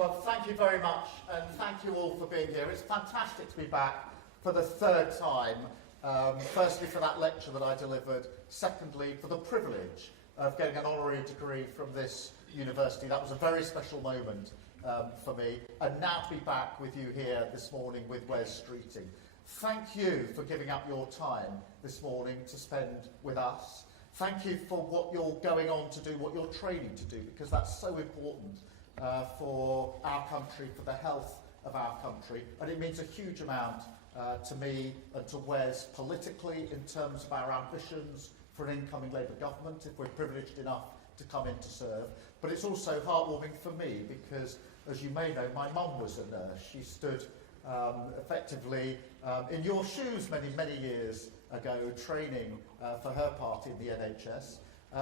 Well, thank you very much, and thank you all for being here. It's fantastic to be back for the third time. Firstly, for that lecture that I delivered. Secondly, for the privilege of getting an honorary degree from this university. That was a very special moment for me. And now to be back with you here this morning with Wes Streeting. Thank you for giving up your time this morning to spend with us. Thank you for what you're going on to do, what you're training to do, because that's so important for our country, for the health of our country. And it means a huge amount to me and to Wes politically in terms of our ambitions for an incoming Labour government, if we're privileged enough to come in to serve. But it's also heartwarming for me because, as you may know, my mum was a nurse. She stood effectively in your shoes many, many years ago, training for her part in the NHS.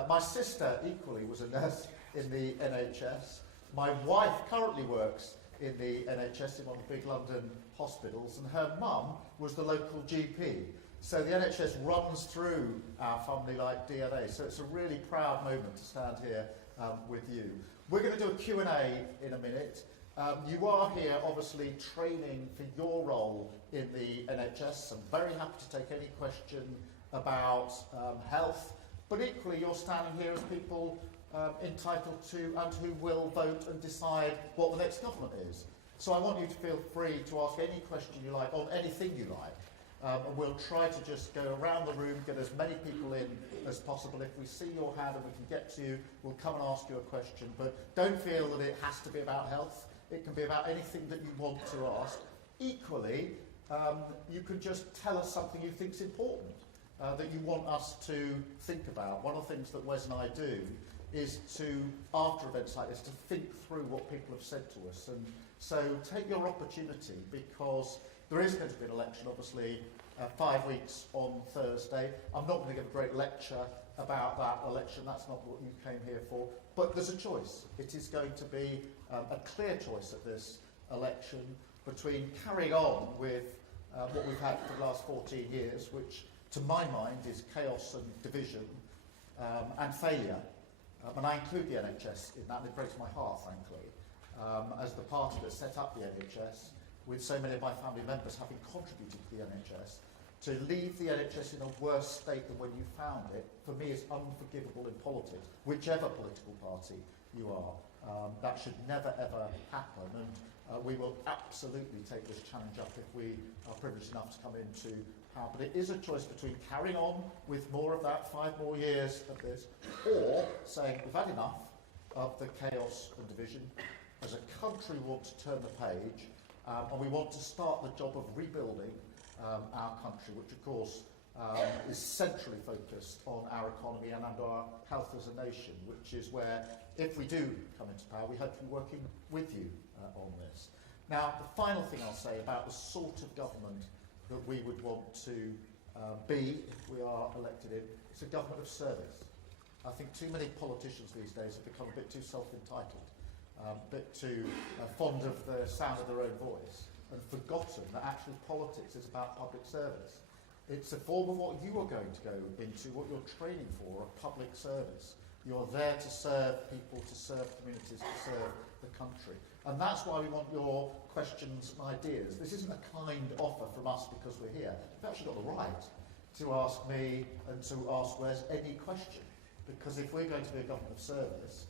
My sister equally was a nurse in the NHS. My wife currently works in the NHS in one of the big London hospitals, and her mum was the local GP. So the NHS runs through our family like DNA. So it's a really proud moment to stand here with you. We're going to do a Q&A in a minute. You are here obviously training for your role in the NHS. I'm very happy to take any question about health, but equally you're standing here as people entitled to and who will vote and decide what the next government is. So I want you to feel free to ask any question you like on anything you like. And we'll try to just go around the room, get as many people in as possible. If we see your hand and we can get to you, we'll come and ask you a question. But don't feel that it has to be about health. It can be about anything that you want to ask. Equally, you can just tell us something you think is important, that you want us to think about. One of the things that Wes and I do is to, after events like this, to think through what people have said to us. And so take your opportunity, because there is going to be an election, obviously, 5 weeks on Thursday. I'm not going to give a great lecture about that election. That's not what you came here for. But there's a choice. It is going to be a clear choice at this election between carrying on with what we've had for the last 14 years, which, to my mind, is chaos and division and failure. And I include the NHS in that, and it breaks my heart, frankly, as the party that set up the NHS, with so many of my family members having contributed to the NHS, to leave the NHS in a worse state than when you found it, for me is unforgivable in politics, whichever political party you are. That should never, ever happen, and we will absolutely take this challenge up if we are privileged enough to come into power. But it is a choice between carrying on with more of that, 5 more years of this, or saying we've had enough of the chaos and division. As a country, we want to turn the page, and we want to start the job of rebuilding our country, which of course is centrally focused on our economy and our health as a nation, which is where, if we do come into power, we hope to be working with you on this. Now, the final thing I'll say about the sort of government that we would want to be if we are elected in, it's a government of service. I think too many politicians these days have become a bit too self-entitled, a bit too fond of the sound of their own voice, and forgotten that actually politics is about public service. It's a form of what you are going to go into, what you're training for, a public service. You're there to serve people, to serve communities, to serve the country. And that's why we want your questions and ideas. This isn't a kind offer from us because we're here. You've actually got the right to ask me and to ask Wes any question. Because if we're going to be a government of service,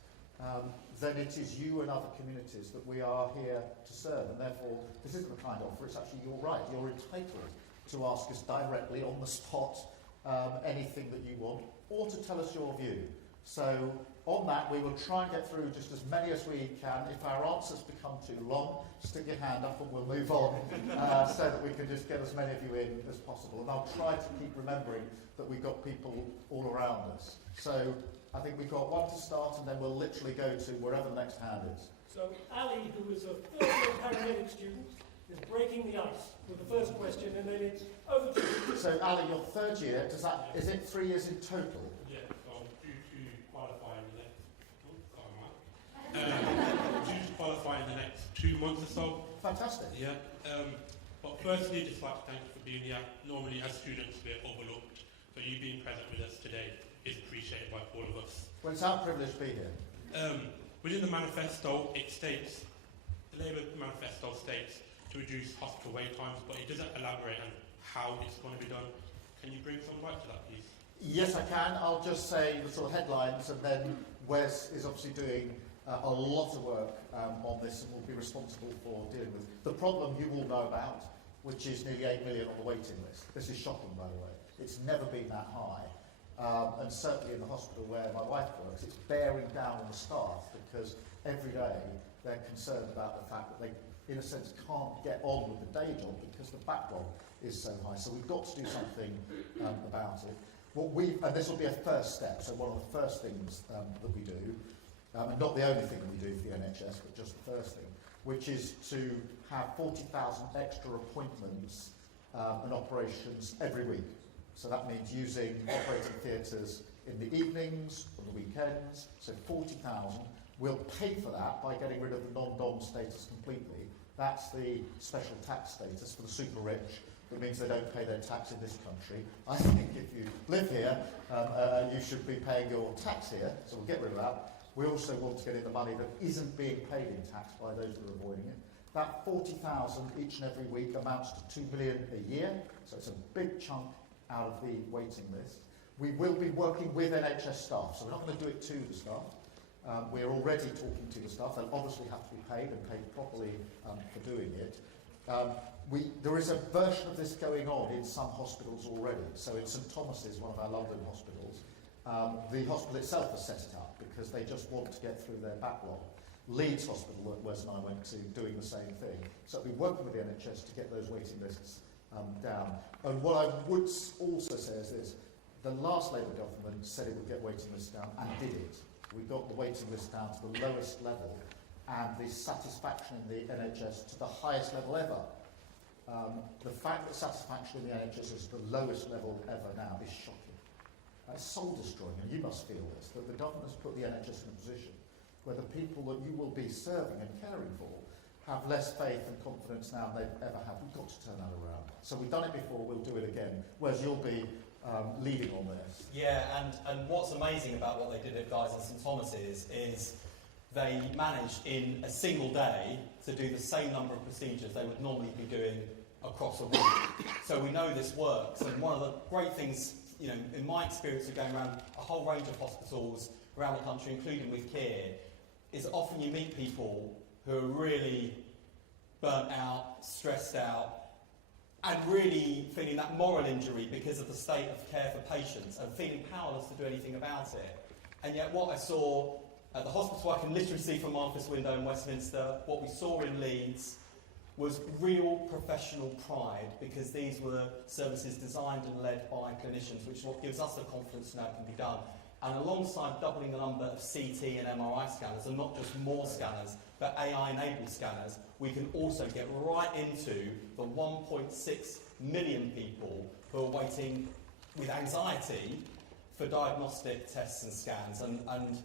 then it is you and other communities that we are here to serve. And therefore, this isn't a kind offer, it's actually your right. You're entitled to ask us directly on the spot anything that you want, or to tell us your view. So on that, we will try and get through just as many as we can. If our answers become too long, stick your hand up and we'll move on so that we can just get as many of you in as possible. And I'll try to keep remembering that we've got people all around us. So I think we've got one to start, and then we'll literally go to wherever the next hand is. So Ali, who is a third-year paramedic student, is breaking the ice with the first question, and then it's over to you. So Ali, your third year, is it 3 years in total? Yeah, so I'm due to qualify in the next due to qualify in the next 2 months or so. Fantastic. Yeah. But firstly, just like to thank you for being here. Normally, as students, we're overlooked. So you being present with us today is appreciated by all of us. Well, it's our privilege to be here. Within the manifesto, it states Labour manifesto states to reduce hospital wait times, but it doesn't elaborate on how it's going to be done. Can you bring some light to that, please? Yes, I can. I'll just say the sort of headlines, and then Wes is obviously doing a lot of work on this and will be responsible for dealing with the problem you all know about, which is nearly 8 million on the waiting list. This is shocking, by the way. It's never been that high. And certainly in the hospital where my wife works, it's bearing down on the staff because every day they're concerned about the fact that they, in a sense, can't get on with the day job because the backlog is so high. So we've got to do something about it. And this will be a first step, so one of the first things that we do, and not the only thing we do for the NHS, but just the first thing, which is to have 40,000 extra appointments and operations every week. So that means using operating theatres in the evenings, on the weekends, so 40,000. We'll pay for that by getting rid of the non-dom status completely. That's the special tax status for the super rich. That means they don't pay their tax in this country. I think if you live here, you should be paying your tax here, so we'll get rid of that. We also want to get in the money that isn't being paid in tax by those that are avoiding it. That 40,000 each and every week amounts to 2 million a year, so it's a big chunk out of the waiting list. We will be working with NHS staff, so we're not going to do it to the staff. We're already talking to the staff. They'll obviously have to be paid and paid properly for doing it. There is a version of this going on in some hospitals already. So in St Thomas's, one of our London hospitals, the hospital itself has set it up because they just want to get through their backlog. Leeds Hospital, where Wes and I went to, doing the same thing. So we're working with the NHS to get those waiting lists down. And what I would also say is this. The last Labour government said it would get waiting lists down and did it. We got the waiting list down to the lowest level and the satisfaction in the NHS to the highest level ever. The fact that satisfaction in the NHS is the lowest level ever now is shocking. It's soul destroying, and you must feel this, that the government has put the NHS in a position where the people that you will be serving and caring for have less faith and confidence now than they've ever had. We've got to turn that around. So we've done it before, we'll do it again. Whereas you'll be leading on this. Yeah, and what's amazing about what they did at Guy's and St Thomas's is they managed in a single day to do the same number of procedures they would normally be doing across a week. So we know this works, and one of the great things, you know, in my experience of going around a whole range of hospitals around the country, including with Keir, is often you meet people who are really burnt out, stressed out, and really feeling that moral injury because of the state of care for patients and feeling powerless to do anything about it. And yet what I saw at the hospital, I can literally see from my office window in Westminster, what we saw in Leeds was real professional pride, because these were services designed and led by clinicians, which is what gives us the confidence to know it can be done. And alongside doubling the number of CT and MRI scanners, and not just more scanners, but AI-enabled scanners, we can also get right into the 1.6 million people who are waiting with anxiety for diagnostic tests and scans. And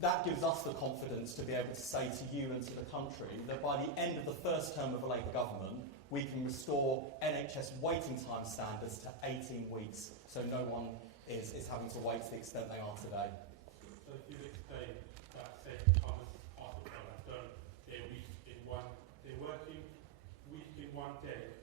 that gives us the confidence to be able to say to you and to the country that by the end of the first term of a Labour government, we can restore NHS waiting time standards to 18 weeks, so no one is having to wait to the extent they are today. So if you explain that, say, Thomas Hospital has done their week in one, they're working week in one day,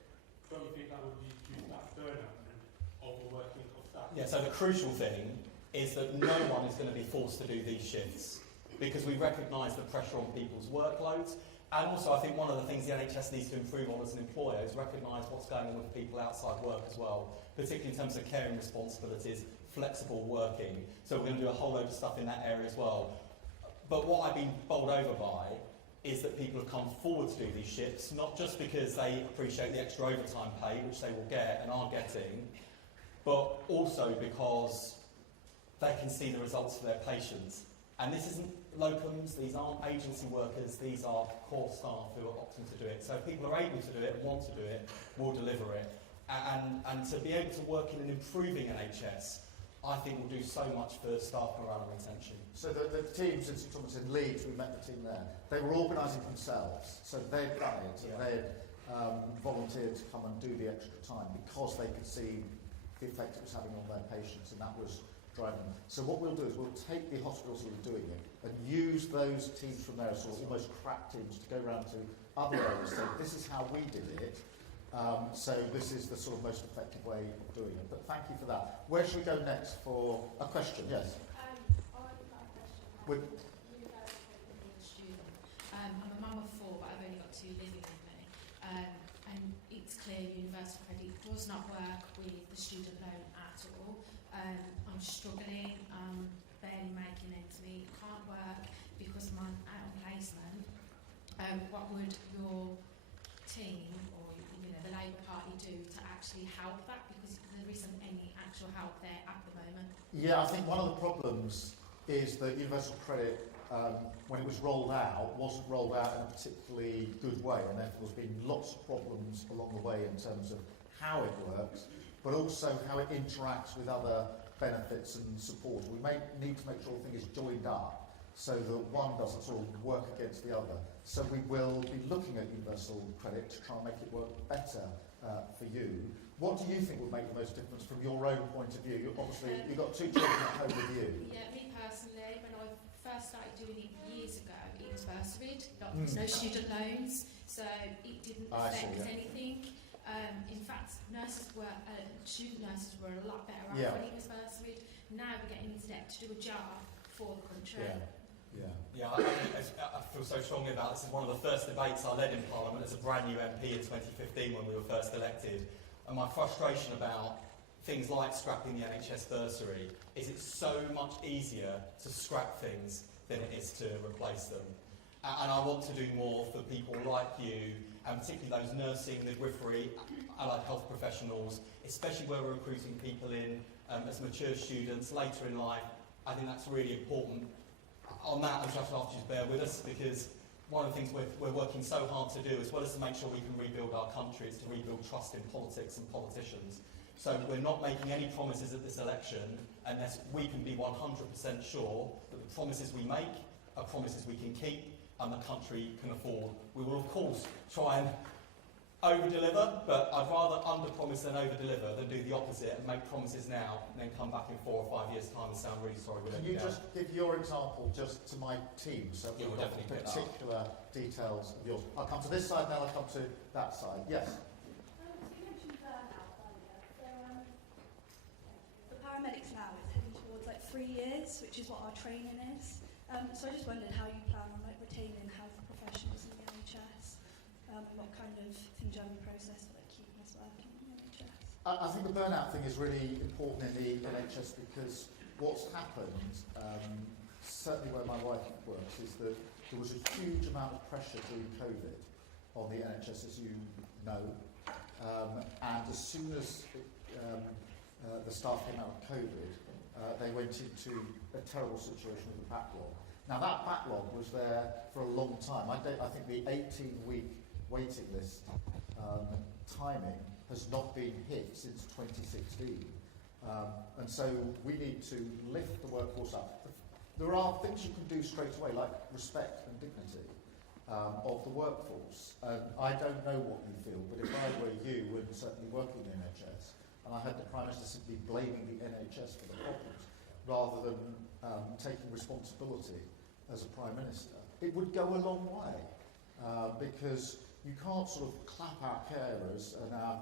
don't you think that would lead to that burnout and overworking of staff? Yeah, so the crucial thing is that no one is going to be forced to do these shifts, because we recognise the pressure on people's workloads. And also, I think one of the things the NHS needs to improve on as an employer is recognise what's going on with people outside work as well, particularly in terms of caring responsibilities, flexible working. So we're going to do a whole load of stuff in that area as well. But what I've been bowled over by is that people have come forward to do these shifts, not just because they appreciate the extra overtime pay, which they will get and are getting, but also because they can see the results for their patients. And this isn't locums, these aren't agency workers, these are core staff who are opting to do it. So if people are able to do it and want to do it, we'll deliver it. And to be able to work in an improving NHS, I think will do so much for staff morale and retention. So the teams in St Thomas in Leeds, we met the team there, they were organising themselves. So they'd done it, and they'd volunteered to come and do the extra time because they could see the effect it was having on their patients, and that was driving them. So what we'll do is we'll take the hospitals that are doing it and use those teams from there, sort of almost crack teams, to go around to other areas. So this is how we did it. So this is the sort of most effective way of doing it. But thank you for that. Where should we go next for a question? Yes. I've got a question. With Student. I'm a mum of 4, but I've only got 2 living with me. And it's clear universal credit does not work with the student loan at all. I'm struggling, barely making ends meet, can't work because I'm out on placement. What would your team or the Labour Party do to actually help that? Because there isn't any actual help there at the moment. Yeah, I think one of the problems is that universal credit, when it was rolled out, wasn't rolled out in a particularly good way, and therefore there's been lots of problems along the way in terms of how it works, but also how it interacts with other benefits and support. We may need to make sure the thing is joined up so that one doesn't sort of work against the other. So we will be looking at universal credit to try and make it work better for you. What do you think would make the most difference from your own point of view? Obviously, you've got 2 children at home with you. Yeah, me personally, when I first started doing it years ago, it was bursaried. There was no student loans, so it didn't affect anything. In fact, student nurses were a lot better off when it was bursaried. Now we're getting into debt to do a job for the country. Yeah, I feel so strongly about this. It's one of the first debates I led in Parliament as a brand new MP in 2015 when we were first elected. And my frustration about things like scrapping the NHS bursary is it's so much easier to scrap things than it is to replace them. And I want to do more for people like you, and particularly those nursing, midwifery, allied health professionals, especially where we're recruiting people in as mature students later in life. I think that's really important. On that, I'm just after you to bear with us, because one of the things we're working so hard to do, as well as to make sure we can rebuild our country, is to rebuild trust in politics and politicians. So we're not making any promises at this election unless we can be 100% sure that the promises we make are promises we can keep and the country can afford. We will, of course, try and over-deliver, but I'd rather under-promise than over-deliver than do the opposite and make promises now and then come back in 4 or 5 years' time and sound really sorry. Can you just give your example just to my team, so we've got particular details of yours? I'll come to this side, now I'll come to that side. Yes? So you mentioned burnout earlier. So for paramedics now, it's heading towards 3 years, which is what our training is. So I just wondered how you plan on retaining health professionals in the NHS, and what kind of things you have in process for keeping us working in the NHS. I think the burnout thing is really important in the NHS because what's happened, certainly where my wife works, is that there was a huge amount of pressure during COVID on the NHS, as you know, and as soon as the staff came out of COVID, they went into a terrible situation with the backlog. Now that backlog was there for a long time. I think the 18-week waiting list timing has not been hit since 2016. And so we need to lift the workforce up. There are things you can do straight away, like respect and dignity of the workforce. I don't know what you feel, but if I were you and certainly working in the NHS, and I had the Prime Minister simply blaming the NHS for the problems, rather than taking responsibility as a Prime Minister, it would go a long way, because you can't sort of clap our carers and our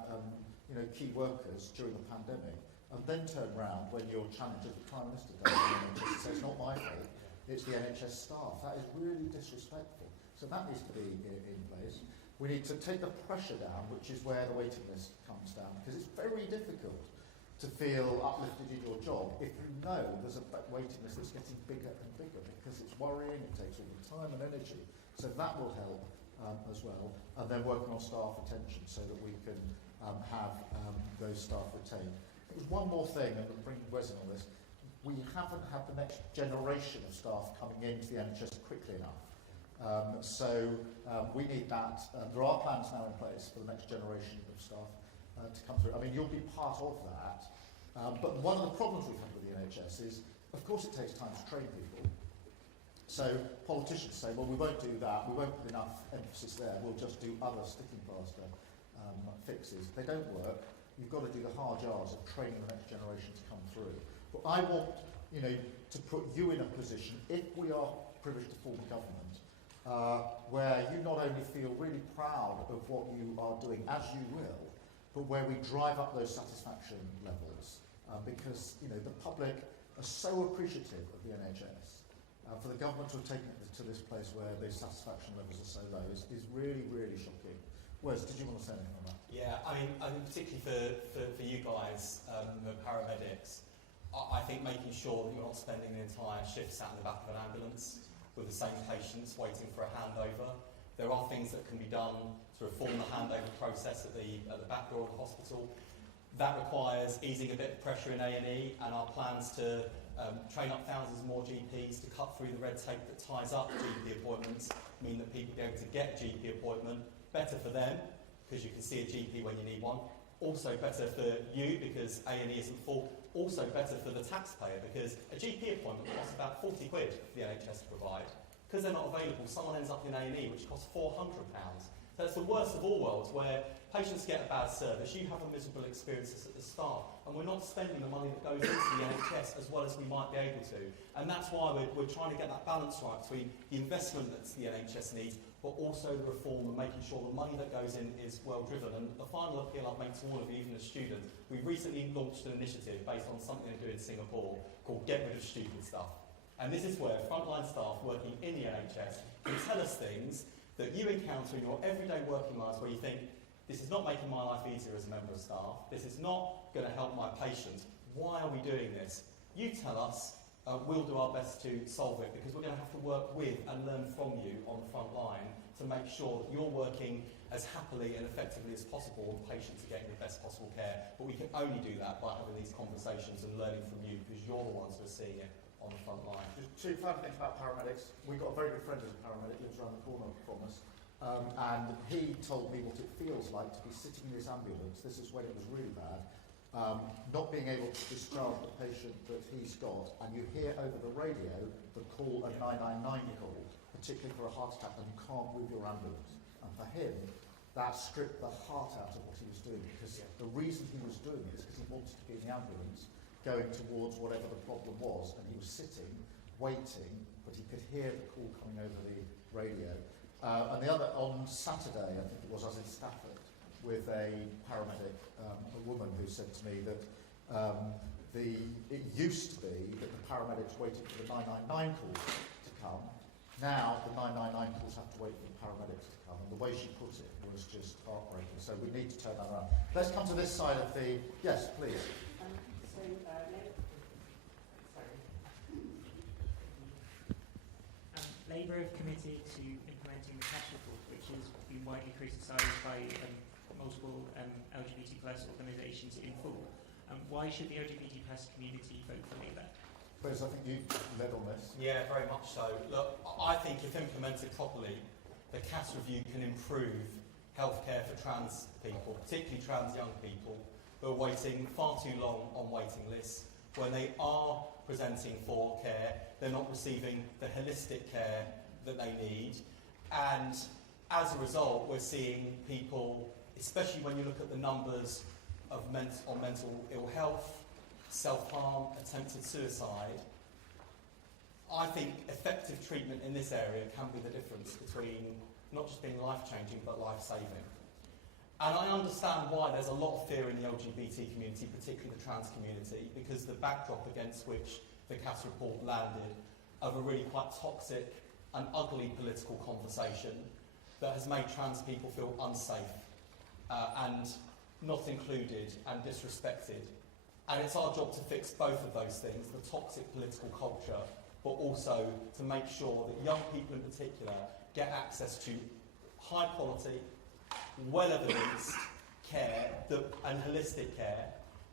key workers during the pandemic and then turn around when you're challenged as the Prime Minister does and says, it's not my fault, it's the NHS staff. That is really disrespectful. So that needs to be in place. We need to take the pressure down, which is where the waiting list comes down, because it's very difficult to feel uplifted in your job if you know there's a waiting list that's getting bigger and bigger, because it's worrying, it takes all the time and energy. So that will help as well. And then working on staff retention so that we can have those staff retained. There's one more thing, and I'm bringing Wes in on this. We haven't had the next generation of staff coming into the NHS quickly enough. So we need that. There are plans now in place for the next generation of staff to come through. I mean, you'll be part of that. But one of the problems we've had with the NHS is, of course, it takes time to train people. So politicians say, well, we won't do that, we won't put enough emphasis there, we'll just do other sticking plaster fixes. They don't work. You've got to do the hard yards of training the next generation to come through. But I want, you know, to put you in a position, if we are privileged to form a government, where you not only feel really proud of what you are doing, as you will, but where we drive up those satisfaction levels, because, you know, the public are so appreciative of the NHS. For the government to have taken it to this place where the satisfaction levels are so low is really, really shocking. Wes, did you want to say anything on that? Yeah, I mean particularly for you guys, the paramedics, I think making sure that you're not spending the entire shift sat in the back of an ambulance with the same patients waiting for a handover. There are things that can be done to reform the handover process at the back door of the hospital. That requires easing a bit of pressure in A&E, and our plans to train up thousands more GPs to cut through the red tape that ties up GP appointments mean that people be able to get a GP appointment. Better for them, because you can see a GP when you need one. Also better for you, because A&E isn't full. Also better for the taxpayer, because a GP appointment costs about 40 quid for the NHS to provide. Because they're not available, someone ends up in A&E, which costs £400. So it's the worst of all worlds, where patients get a bad service, you have a miserable experience at the start, and we're not spending the money that goes into the NHS as well as we might be able to. And that's why we're trying to get that balance right between the investment that the NHS needs, but also the reform and making sure the money that goes in is well driven. And the final appeal I've made to all of you, even as students, we recently launched an initiative based on something they do in Singapore called Get Rid of Stupid Stuff. And this is where frontline staff working in the NHS can tell us things that you encounter in your everyday working lives where you think, this is not making my life easier as a member of staff, this is not going to help my patient, why are we doing this? You tell us, we'll do our best to solve it, because we're going to have to work with and learn from you on the front line to make sure that you're working as happily and effectively as possible and patients are getting the best possible care. But we can only do that by having these conversations and learning from you, because you're the ones who are seeing it on the front line. Just two final things about paramedics. We've got a very good friend who's a paramedic, lives around the corner from us, and he told me what it feels like to be sitting in this ambulance. This is when it was really bad. Not being able to discharge the patient that he's got, and you hear over the radio the call, a 999 call, particularly for a heart attack, and you can't move your ambulance. And for him, that stripped the heart out of what he was doing, because the reason he was doing it is because he wanted to be in the ambulance going towards whatever the problem was, and he was sitting, waiting, but he could hear the call coming over the radio. And the other, on Saturday, I think it was, I was in Stafford with a paramedic, a woman who said to me that it used to be that the paramedics waited for the 999 calls to come. Now the 999 calls have to wait for the paramedics to come, and the way she put it was just heartbreaking. So we need to turn that around. Let's come to this side of the... Yes, please. Labour have committed to implementing the cash report, which has been widely criticised by multiple LGBT plus organisations in full. Why should the LGBT plus community vote for Labour? Wes, I think you led on this. Yeah, very much so. Look, I think if implemented properly, the CAS review can improve healthcare for trans people, particularly trans young people, who are waiting far too long on waiting lists. When they are presenting for care, they're not receiving the holistic care that they need. And as a result, we're seeing people, especially when you look at the numbers of mental ill health, self-harm, attempted suicide. I think effective treatment in this area can be the difference between not just being life-changing, but life-saving. And I understand why there's a lot of fear in the LGBT community, particularly the trans community, because the backdrop against which the CAS report landed of a really quite toxic and ugly political conversation that has made trans people feel unsafe and not included and disrespected. And it's our job to fix both of those things, the toxic political culture, but also to make sure that young people in particular get access to high quality, well-evidenced care and holistic care,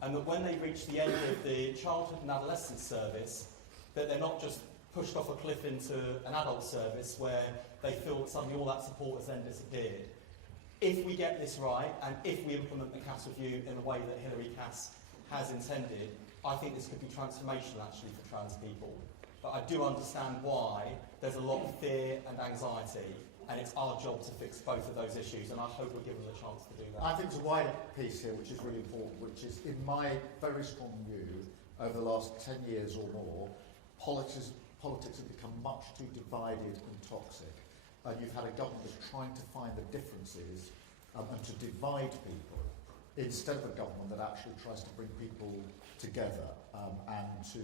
and that when they reach the end of the childhood and adolescent service, that they're not just pushed off a cliff into an adult service where they feel that suddenly all that support has then disappeared. If we get this right, and if we implement the CAS review in the way that Hilary Cass has intended, I think this could be transformational actually for trans people. But I do understand why there's a lot of fear and anxiety, and it's our job to fix both of those issues, and I hope we're given the chance to do that. I think there's a wider piece here which is really important, which is, in my very strong view, over the last 10 years or more, politics have become much too divided and toxic. And you've had a government that's trying to find the differences and to divide people, instead of a government that actually tries to bring people together and to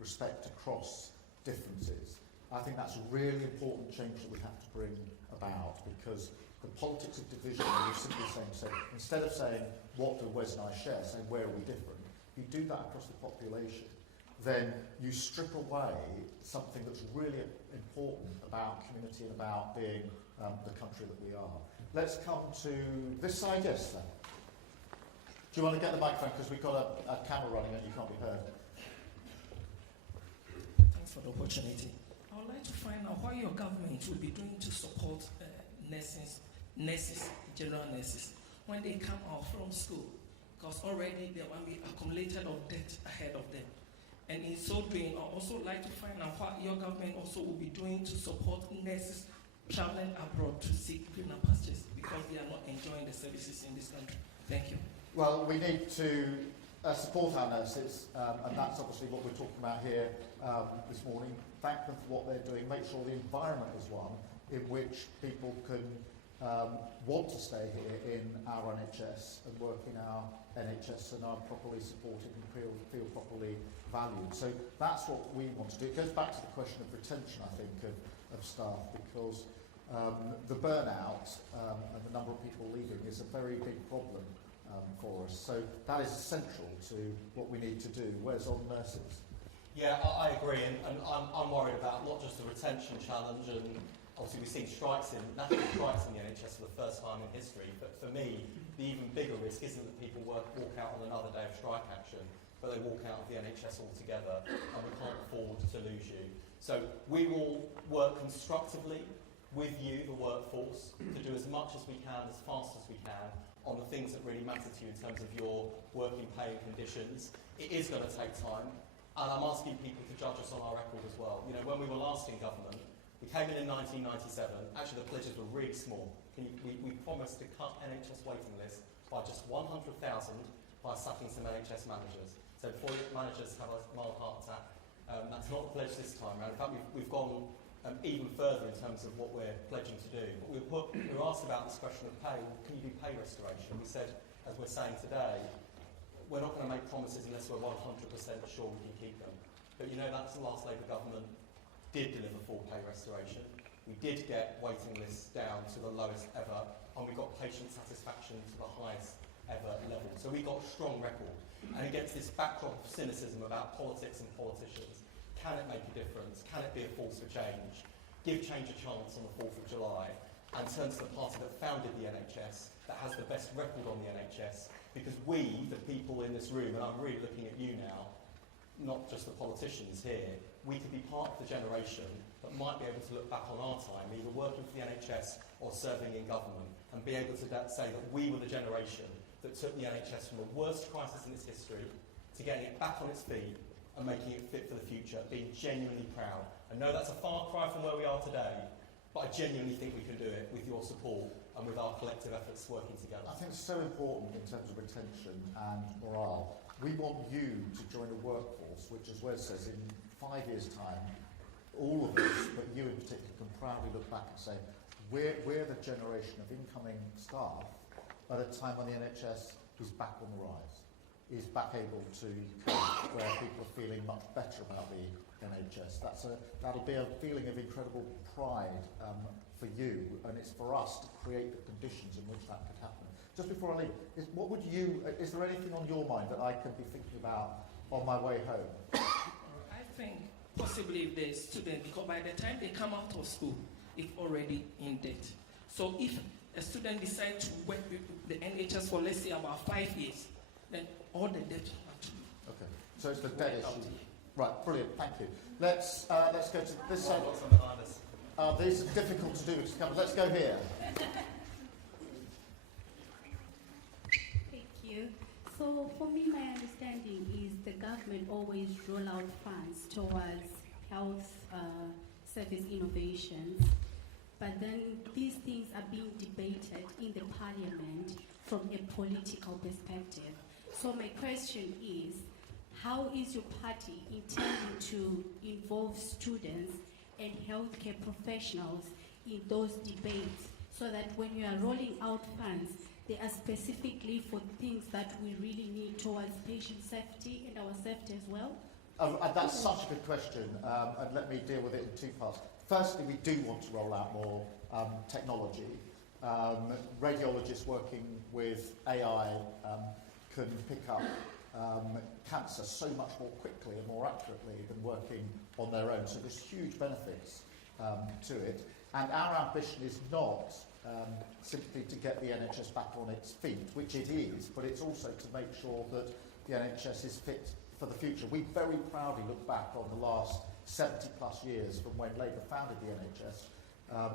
respect across differences. I think that's a really important change that we have to bring about, because the politics of division, where you're simply saying, instead of saying, what do Wes and I share, saying, where are we different? If you do that across the population, then you strip away something that's really important about community and about being the country that we are. Let's come to this side, yes, then. Do you want to get the microphone, because we've got a camera running and you can't be heard. Thanks for the opportunity. I would like to find out what your government will be doing to support nurses, general nurses, when they come out from school, because already there will be accumulated of debt ahead of them. And in so doing, I also like to find out what your government also will be doing to support nurses traveling abroad to seek greener pastures, because they are not enjoying the services in this country. Thank you. Well, we need to support our nurses, and that's obviously what we're talking about here this morning. Thank them for what they're doing. Make sure the environment is one in which people can want to stay here in our NHS and work in our NHS and are properly supported and feel properly valued. So that's what we want to do. It goes back to the question of retention, I think, of staff, because the burnout and the number of people leaving is a very big problem for us. So that is essential to what we need to do. Where's on nurses? Yeah, I agree, and I'm worried about not just the retention challenge, and obviously we've seen national strikes in the NHS for the first time in history, but for me, the even bigger risk isn't that people walk out on another day of strike action, but they walk out of the NHS altogether, and we can't afford to lose you. So we will work constructively with you, the workforce, to do as much as we can, as fast as we can, on the things that really matter to you in terms of your working pay and conditions. It is going to take time, and I'm asking people to judge us on our record as well. You know, when we were last in government, we came in 1997. Actually, the pledges were really small. We promised to cut NHS waiting lists by just 100,000 by sacking some NHS managers. So before managers have a mild heart attack, that's not the pledge this time around. In fact, we've gone even further in terms of what we're pledging to do. But we were asked about this question of pay. Well, can you do pay restoration? We said, as we're saying today, we're not going to make promises unless we're 100% sure we can keep them. But you know, that's the last Labour government did deliver full pay restoration. We did get waiting lists down to the lowest ever, and we got patient satisfaction to the highest ever level. So we got a strong record. And it gets this backdrop of cynicism about politics and politicians. Can it make a difference? Can it be a force for change? Give change a chance on the 4th of July, and turn to the party that founded the NHS, that has the best record on the NHS, because we, the people in this room, and I'm really looking at you now, not just the politicians here, we could be part of the generation that might be able to look back on our time, either working for the NHS or serving in government, and be able to say that we were the generation that took the NHS from the worst crisis in its history to getting it back on its feet and making it fit for the future, being genuinely proud. I know that's a far cry from where we are today, but I genuinely think we can do it with your support and with our collective efforts working together. I think it's so important in terms of retention and morale. We want you to join a workforce which, as Wes says, in 5 years' time, all of us, but you in particular, can proudly look back and say, we're the generation of incoming staff at a time when the NHS is back on the rise, is back able to cope, where people are feeling much better about the NHS. That'll be a feeling of incredible pride for you, and it's for us to create the conditions in which that could happen. Just before I leave, is there anything on your mind that I can be thinking about on my way home? I think possibly if the student, because by the time they come out of school, it's already in debt. So if a student decides to work with the NHS for, let's say, about 5 years, then all the debt have to be. Okay, so it's the debt issue. Right, brilliant, thank you. Let's go to this side. These are difficult to do. Let's go here. Thank you. So for me, my understanding is the government always roll out funds towards health service innovations, but then these things are being debated in the parliament from a political perspective. So my question is, how is your party intending to involve students and healthcare professionals in those debates so that when you are rolling out funds, they are specifically for things that we really need towards patient safety and our safety as well? And that's such a good question, and let me deal with it in two parts. Firstly, we do want to roll out more technology. Radiologists working with AI can pick up cancer so much more quickly and more accurately than working on their own. So there's huge benefits to it. And our ambition is not simply to get the NHS back on its feet, which it is, but it's also to make sure that the NHS is fit for the future. We very proudly look back on the last 70 plus years from when Labour founded the NHS.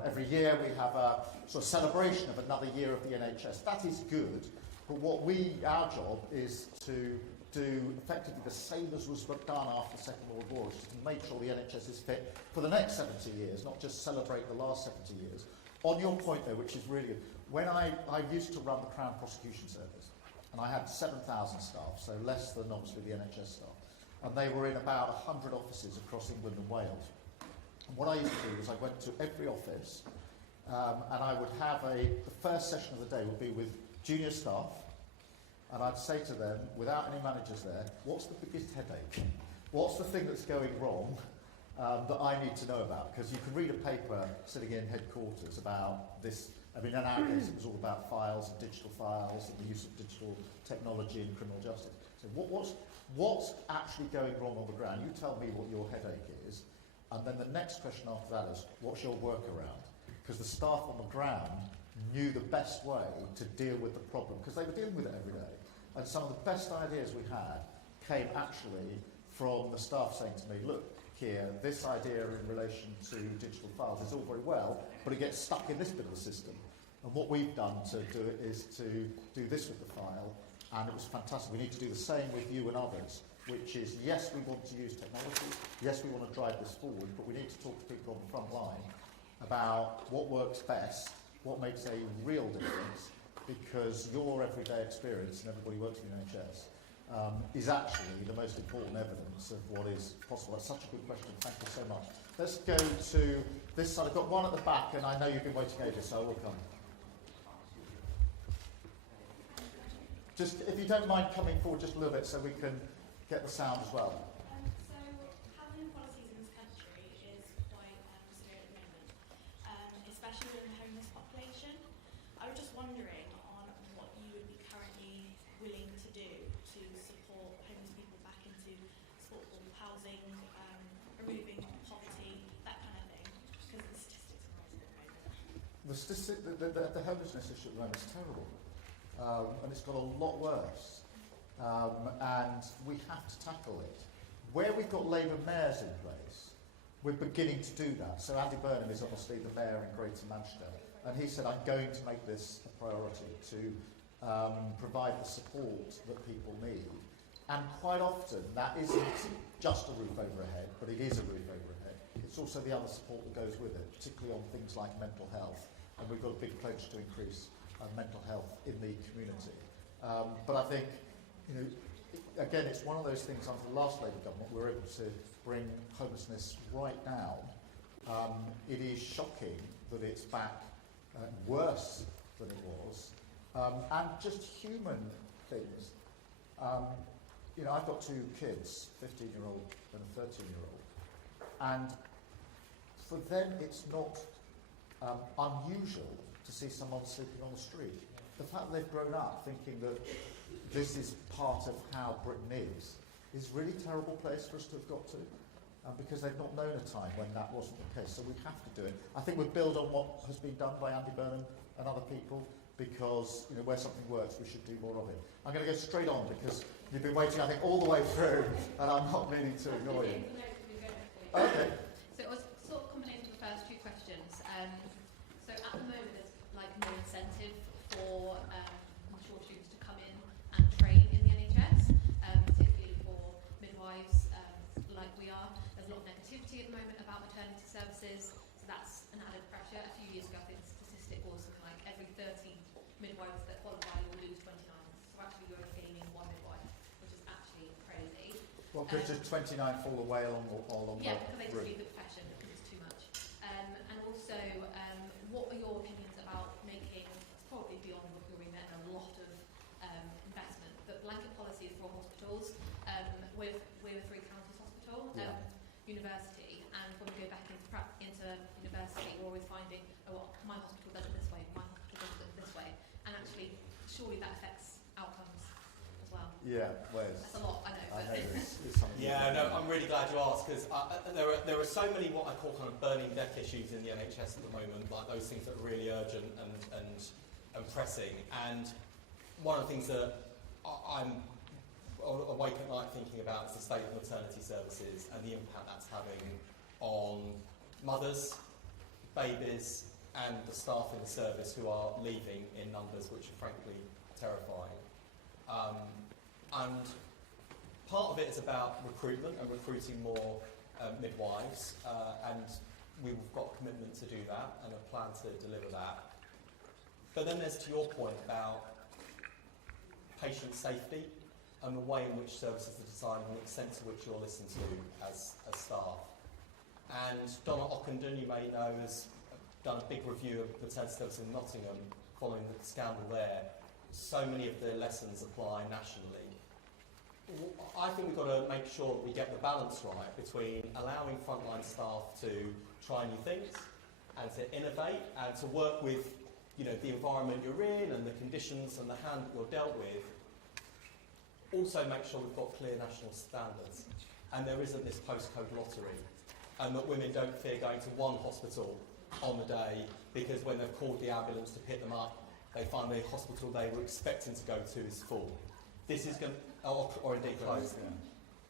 Every year we have a sort of celebration of another year of the NHS. That is good, but our job is to do effectively the same as was done after the Second World War, which is to make sure the NHS is fit for the next 70 years, not just celebrate the last 70 years. On your point though, which is really good, when I used to run the Crown Prosecution Service, and I had 7,000 staff, so less than obviously the NHS staff, and they were in about 100 offices across England and Wales. And what I used to do was I went to every office and I would have the first session of the day would be with junior staff, and I'd say to them, without any managers there, what's the biggest headache? What's the thing that's going wrong that I need to know about? Because you can read a paper sitting in headquarters about this. I mean, in our case, it was all about files and digital files and the use of digital technology in criminal justice. So what's actually going wrong on the ground? You tell me what your headache is, and then the next question after that is, what's your workaround? Because the staff on the ground knew the best way to deal with the problem, because they were dealing with it every day. And some of the best ideas we had came actually from the staff saying to me, look, here, this idea in relation to digital files is all very well, but it gets stuck in this bit of the system. And what we've done to do it is to do this with the file, and it was fantastic. We need to do the same with you and others, which is, yes, we want to use technology, yes, we want to drive this forward, but we need to talk to people on the front line about what works best, what makes a real difference, because your everyday experience, and everybody works in the NHS, is actually the most important evidence of what is possible. That's such a good question. Thank you so much. Let's go to this side. I've got one at the back, and I know you've been waiting ages, so I will come. Just, if you don't mind coming forward just a little bit so we can get the sound as well. So, housing policies in this country is quite severe at the moment, especially within the homeless population. I was just wondering on what you would be currently willing to do to support homeless people back into supportable housing, removing poverty, that kind of thing, because the statistics are rising at the moment. The homelessness issue at the moment is terrible, and it's got a lot worse, and we have to tackle it. Where we've got Labour mayors in place, we're beginning to do that. So Andy Burnham is obviously the mayor in Greater Manchester, and he said, I'm going to make this a priority to provide the support that people need. And quite often that isn't just a roof overhead, but it is a roof overhead. It's also the other support that goes with it, particularly on things like mental health. And we've got a big pledge to increase mental health in the community. But I think, again, it's one of those things under the last Labour government, we were able to bring homelessness right down. It is shocking that it's back worse than it was. And just human things. I've got two kids, 15-year-old and a 13-year-old. And for them, it's not unusual to see someone sleeping on the street. The fact that they've grown up thinking that this is part of how Britain is a really terrible place for us to have got to, because they've not known a time when that wasn't the case. So we have to do it. I think we'll build on what has been done by Andy Burnham and other people, because where something works, we should do more of it. I'm going to go straight on because you've been waiting, I think, all the way through, and I'm not meaning to ignore you. Okay. So it was sort of combination of the first two questions. So at the moment, there's no incentive for mature students to come in and train in the NHS, particularly for midwives like we are. There's a lot of negativity at the moment about maternity services, so that's an added pressure. A few years ago, I think the statistic was something like every 30 midwives that qualify will lose 29. So actually, you're only gaining one midwife, which is actually crazy. Well, could just 29 fall away along Yeah, the because they just route? leave the profession because it's too much. And also, what are your opinions about making, it's probably beyond your remit and a lot of investment, but blanket policies for hospitals, we're a three counties hospital, university, and when we go back into university, we're always finding, oh, well, my hospital does it this way, my hospital does it this way, and actually, surely that affects outcomes as well. Yeah, Wes. That's a lot, I know. I But know it's something. Yeah, no, I'm really glad you asked, because there are so many what I call kind of burning deck issues in the NHS at the moment, like those things that are really urgent and pressing. And one of the things that I'm awake at night thinking about is the state of maternity services and the impact that's having on mothers, babies, and the staff in the service who are leaving in numbers which are frankly terrifying. And part of it is about recruitment and recruiting more midwives, and we've got a commitment to do that and a plan to deliver that. But then there's, to your point, about patient safety and the way in which services are designed and the extent to which you're listened to as staff. And Donna Ockenden, you may know, has done a big review of maternity service in Nottingham following the scandal there. So many of the lessons apply nationally. I think we've got to make sure that we get the balance right between allowing frontline staff to try new things and to innovate and to work with, you know, the environment you're in and the conditions and the hand that you're dealt with. Also make sure we've got clear national standards and there isn't this postcode lottery, and that women don't fear going to one hospital on the day because when they've called the ambulance to pick them up, they find the hospital they were expecting to go to is full. This is going to, or indeed closed.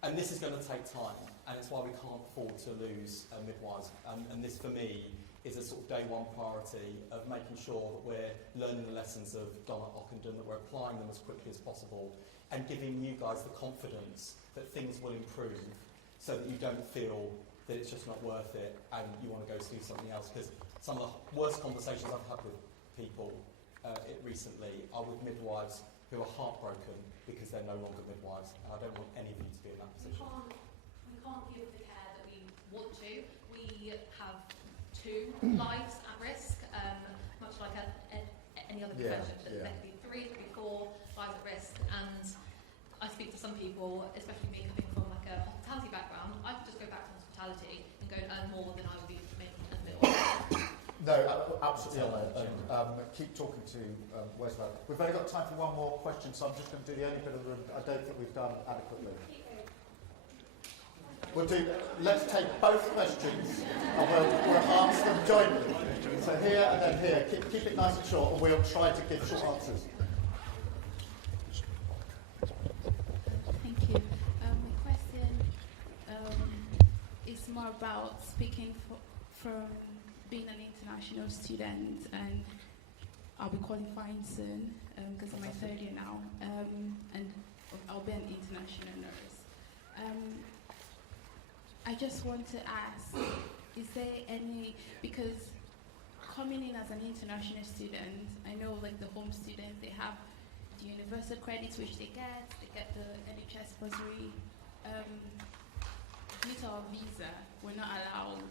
And this is going to take time, and it's why we can't afford to lose midwives. And this, for me, is a sort of day one priority of making sure that we're learning the lessons of Donna Ockenden, that we're applying them as quickly as possible, and giving you guys the confidence that things will improve so that you don't feel that it's just not worth it and you want to go do something else. Because some of the worst conversations I've had with people recently are with midwives who are heartbroken because they're no longer midwives. And I don't want any of you to be in that position. We can't give the care that we want to. We have 2 lives at risk, much like any other profession. There could be 3, there could be 4 lives at risk. And I speak to some people, especially me coming from like a hospitality background, I could just go back to hospitality and go and earn more than I would be making as a midwife. No, absolutely. Keep talking to Wes about it. We've only got time for one more question, so I'm just going to do the only bit of the room I don't think we've done adequately. Let's take both questions and we'll answer them jointly. So here and then here. Keep it nice and short, and we'll try to give short answers. Thank you. My question is more about speaking from being an international student, and I'll be qualifying soon because I'm my 3rd year now, and I'll be an international nurse. I just want to ask, is there any, because coming in as an international student, I know like the home students, they have the universal credits which they get the NHS bursary. Due to our visa, we're not allowed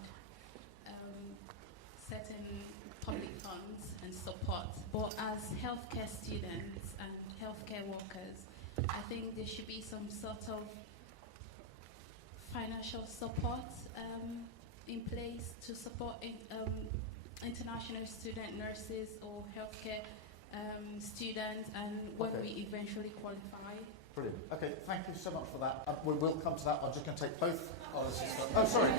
certain public funds and support. But as healthcare students and healthcare workers, I think there should be some sort of financial support in place to support international student nurses or healthcare students, and when we eventually qualify. Brilliant. Okay, thank you so much for that. We will come to that. I'm just going to take both. Oh, sorry.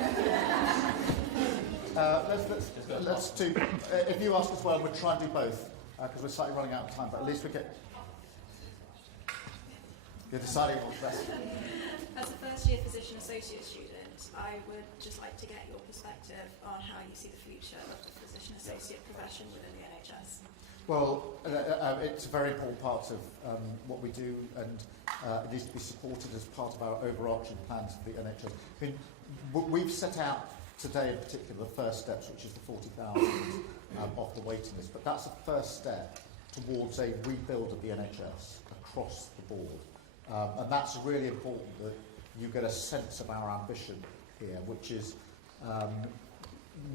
Let's do. If you ask as well, we'll try and do both because we're slightly running out of time. But at least we get. You're deciding what's best. As a first-year physician associate student, I would just like to get your perspective on how you see the future of the physician associate profession within the NHS. Well, it's a very important part of what we do, and it needs to be supported as part of our overarching plans for the NHS. I mean, we've set out today in particular the first steps, which is the 40,000 off the waiting list, but that's a first step towards a rebuild of the NHS across the board. And that's really important that you get a sense of our ambition here, which is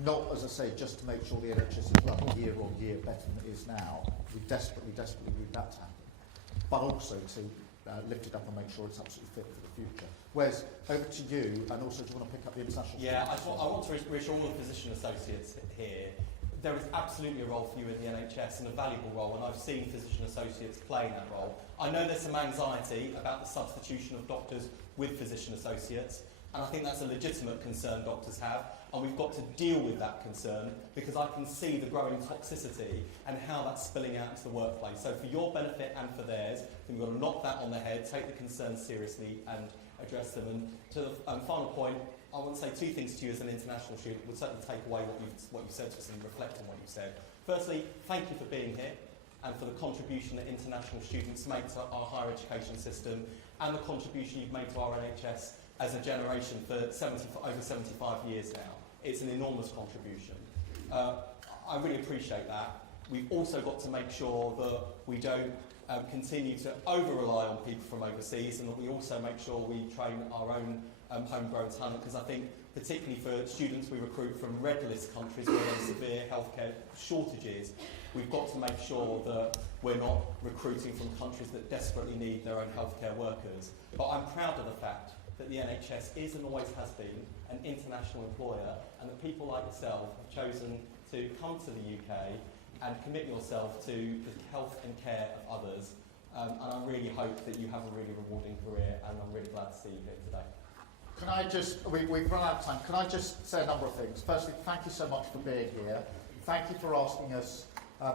not, as I say, just to make sure the NHS is running year on year better than it is now. We desperately need that to happen. But also to lift it up and make sure it's absolutely fit for the future. Wes, over to you, and also do you want to pick up the international? Yeah, I want to reassure all the physician associates here. There is absolutely a role for you in the NHS, and a valuable role, and I've seen physician associates playing that role. I know there's some anxiety about the substitution of doctors with physician associates, and I think that's a legitimate concern doctors have, and we've got to deal with that concern because I can see the growing toxicity and how that's spilling out into the workplace. So for your benefit and for theirs, we've got to knock that on the head, take the concerns seriously and address them. And to the final point, I want to say two things to you as an international student. We'll certainly take away what you've said to us and reflect on what you've said. Firstly, thank you for being here and for the contribution that international students make to our higher education system and the contribution you've made to our NHS as a generation for over 75 years now. It's an enormous contribution. I really appreciate that. We've also got to make sure that we don't continue to over-rely on people from overseas, and that we also make sure we train our own homegrown talent, because I think particularly for students we recruit from red list countries where there are severe healthcare shortages, we've got to make sure that we're not recruiting from countries that desperately need their own healthcare workers. But I'm proud of the fact that the NHS is and always has been an international employer, and that people like yourself have chosen to come to the UK and commit yourself to the health and care of others. And I really hope that you have a really rewarding career, and I'm really glad to see you here today. Can I just, we've run out of time, can I just say a number of things? Firstly, thank you so much for being here. Thank you for asking us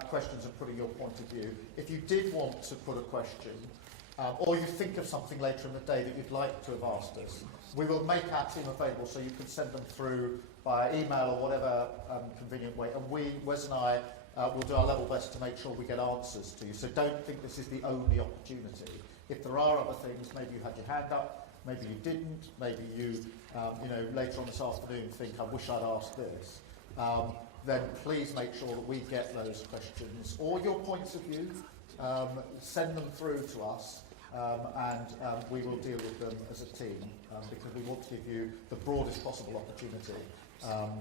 questions and putting your point of view. If you did want to put a question, or you think of something later in the day that you'd like to have asked us, we will make our team available so you can send them through by email or whatever convenient way. And Wes and I, will do our level best to make sure we get answers to you. So don't think this is the only opportunity. If there are other things, maybe you had your hand up, maybe you didn't, maybe you, later on this afternoon think, I wish I'd asked this, then please make sure that we get those questions or your points of view, send them through to us, and we will deal with them as a team, because we want to give you the broadest possible opportunity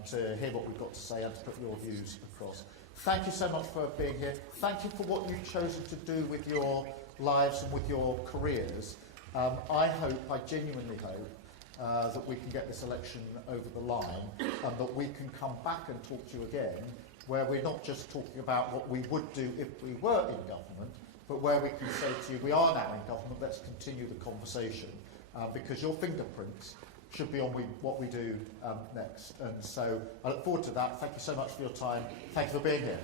to hear what we've got to say and to put your views across. Thank you so much for being here. Thank you for what you've chosen to do with your lives and with your careers. I genuinely hope, that we can get this election over the line, and that we can come back and talk to you again, where we're not just talking about what we would do if we were in government, but where we can say to you, we are now in government, let's continue the conversation, because your fingerprints should be on what we do next. And so I look forward to that. Thank you so much for your time. Thank you for being here.